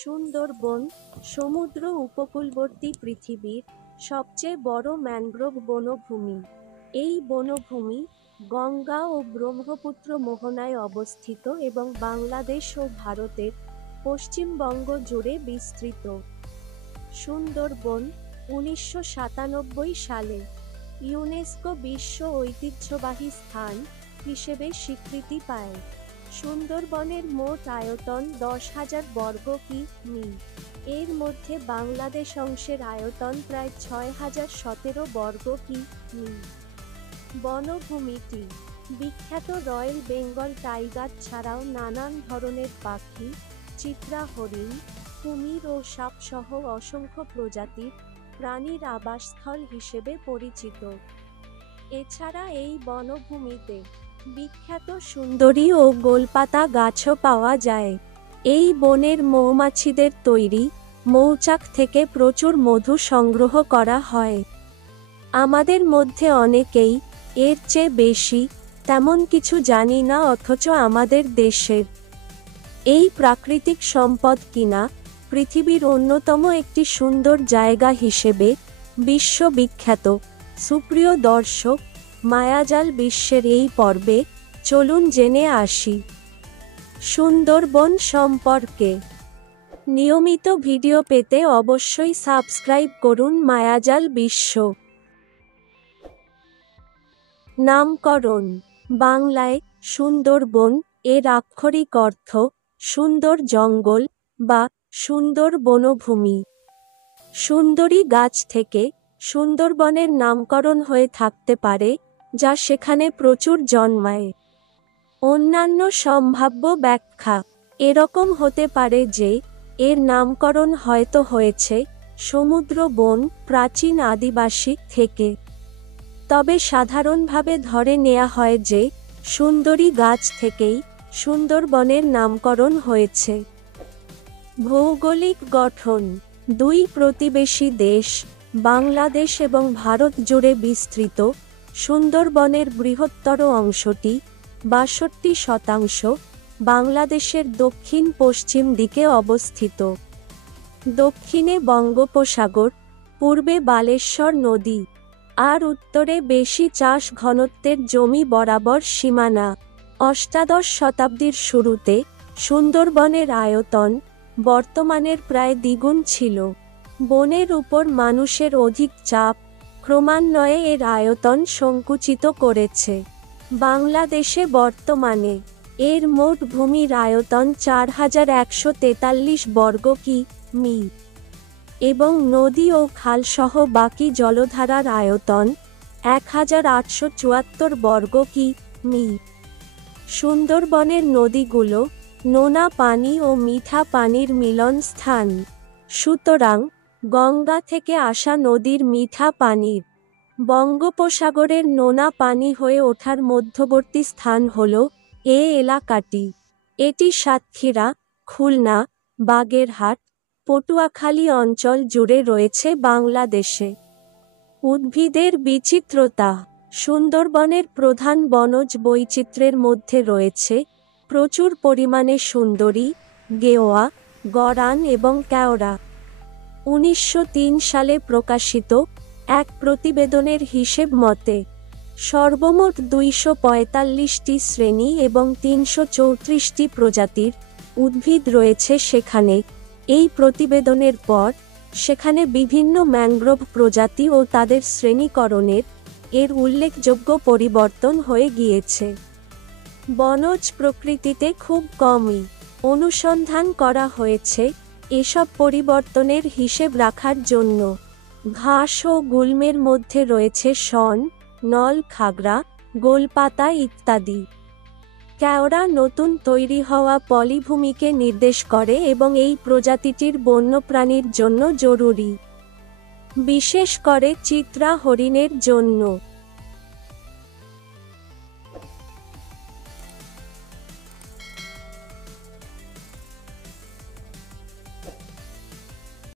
সুন্দরবন সমুদ্র উপকূলবর্তী পৃথিবীর সবচেয়ে বড় ম্যানগ্রোভ বনভূমি। এই বনভূমি গঙ্গা ও ব্রহ্মপুত্র মোহনায় অবস্থিত এবং বাংলাদেশ ও ভারতের পশ্চিমবঙ্গ জুড়ে বিস্তৃত। সুন্দরবন 1997 সালে ইউনেস্কো বিশ্ব ঐতিহ্যবাহী স্থান হিসেবে স্বীকৃতি পায়। সুন্দরবনের মোট আয়তন 10,000 বর্গ কি.মি। এর মধ্যে বাংলাদেশ অংশের আয়তন প্রায় 6,017 বর্গ কি.মি। বনভূমিটি বিখ্যাত রয়্যাল বেঙ্গল টাইগার ছাড়াও নানান ধরনের পাখি, চিত্রা হরিণ, কুমির ও সাপ সহ অসংখ্য প্রজাতির প্রাণীর আবাসস্থল হিসেবে পরিচিত। এছাড়া এই বনভূমিতে বিখ্যাত সুন্দরী ও গোলপাতা গাছও পাওয়া যায়। এই বনের মৌমাছিদের তৈরি মৌচাক থেকে প্রচুর মধু সংগ্রহ করা হয়। আমাদের মধ্যে অনেকেই এর চেয়ে বেশি তেমন কিছু জানি না, অথচ আমাদের দেশের এই প্রাকৃতিক সম্পদ কিনা পৃথিবীর অন্যতম একটি সুন্দর জায়গা হিসেবে বিশ্ববিখ্যাত। সুপ্রিয় দর্শক, মায়াজাল বিশ্বের এই পর্বে চলুন জেনে আসি সুন্দরবন সম্পর্কে। নিয়মিত ভিডিও পেতে অবশ্যই সাবস্ক্রাইব করুন মায়াজাল বিশ্ব। নামকরণ বাংলায় সুন্দরবন এর আক্ষরিক অর্থ সুন্দর জঙ্গল বা সুন্দর বনভূমি। সুন্দরী গাছ থেকে সুন্দরবনের নামকরণ হয়ে থাকতে পারে, যা সেখানে প্রচুর জন্মায়। অন্যান্য সম্ভাব্য ব্যাখ্যা এরকম হতে পারে যে এর নামকরণ হয়তো হয়েছে সমুদ্র বন প্রাচীন আদিবাসী থেকে, তবে সাধারণভাবে ধরে নেওয়া হয় যে সুন্দরী গাছ থেকেই সুন্দরবনের নামকরণ হয়েছে। ভৌগোলিক গঠন দুই প্রতিবেশী দেশ বাংলাদেশ এবং ভারত জুড়ে বিস্তৃত। সুন্দরবনের বৃহত্তর অংশটি 62% বাংলাদেশের দক্ষিণ পশ্চিম দিকে অবস্থিত। দক্ষিণে বঙ্গোপসাগর, পূর্বে বালেশ্বর নদী, আর উত্তরে বেশি চাষ ঘনত্বের জমি বরাবর সীমানা। অষ্টাদশ শতাব্দীর শুরুতে সুন্দরবনের আয়তন বর্তমানের প্রায় দ্বিগুণ ছিল। বনের উপর মানুষের অধিক চাপ ক্রমান্বয়ে এর আয়তন সংকুচিত করেছে। বাংলাদেশে বর্তমানে এর মোট ভূমির আয়তন 4,143 বর্গ কি.মি এবং নদী ও খালসহ বাকি জলধারার আয়তন 1,874 বর্গ কি.মি। সুন্দরবনের নদীগুলো নোনা পানি ও মিঠা পানির মিলন স্থান। সুতরাং গঙ্গা থেকে আসা নদীর মিঠা পানির বঙ্গোপসাগরের নোনা পানি হয়ে ওঠার মধ্যবর্তী স্থান হল এ এলাকাটি। এটি সাতক্ষীরা, খুলনা, বাগেরহাট, পটুয়াখালী অঞ্চল জুড়ে রয়েছে বাংলাদেশে। উদ্ভিদের বিচিত্রতা সুন্দরবনের প্রধান বনজ বৈচিত্র্যের মধ্যে রয়েছে প্রচুর পরিমাণে সুন্দরী, গেওয়া, গরান এবং কেওড়া। 1903 সালে প্রকাশিত এক প্রতিবেদনের হিসেব মতে সর্বমোট 245টি শ্রেণী এবং 334টি প্রজাতির উদ্ভিদ রয়েছে সেখানে। এই প্রতিবেদনের পর সেখানে বিভিন্ন ম্যানগ্রোভ প্রজাতি ও তাদের শ্রেণীকরণের এর উল্লেখযোগ্য পরিবর্তন হয়ে গিয়েছে। বনজ প্রকৃতিতে খুব কমই অনুসন্ধান করা হয়েছে এসব পরিবর্তনের হিসেব রাখার জন্য। ঘাস ও গুল্মের মধ্যে রয়েছে শন, নল খাগড়া, গোলপাতা ইত্যাদি। কেওড়া নতুন তৈরি হওয়া পলিভূমিকে নির্দেশ করে এবং এই প্রজাতিটির বন্যপ্রাণীর জন্য জরুরি, বিশেষ করে চিত্রা হরিণের জন্য।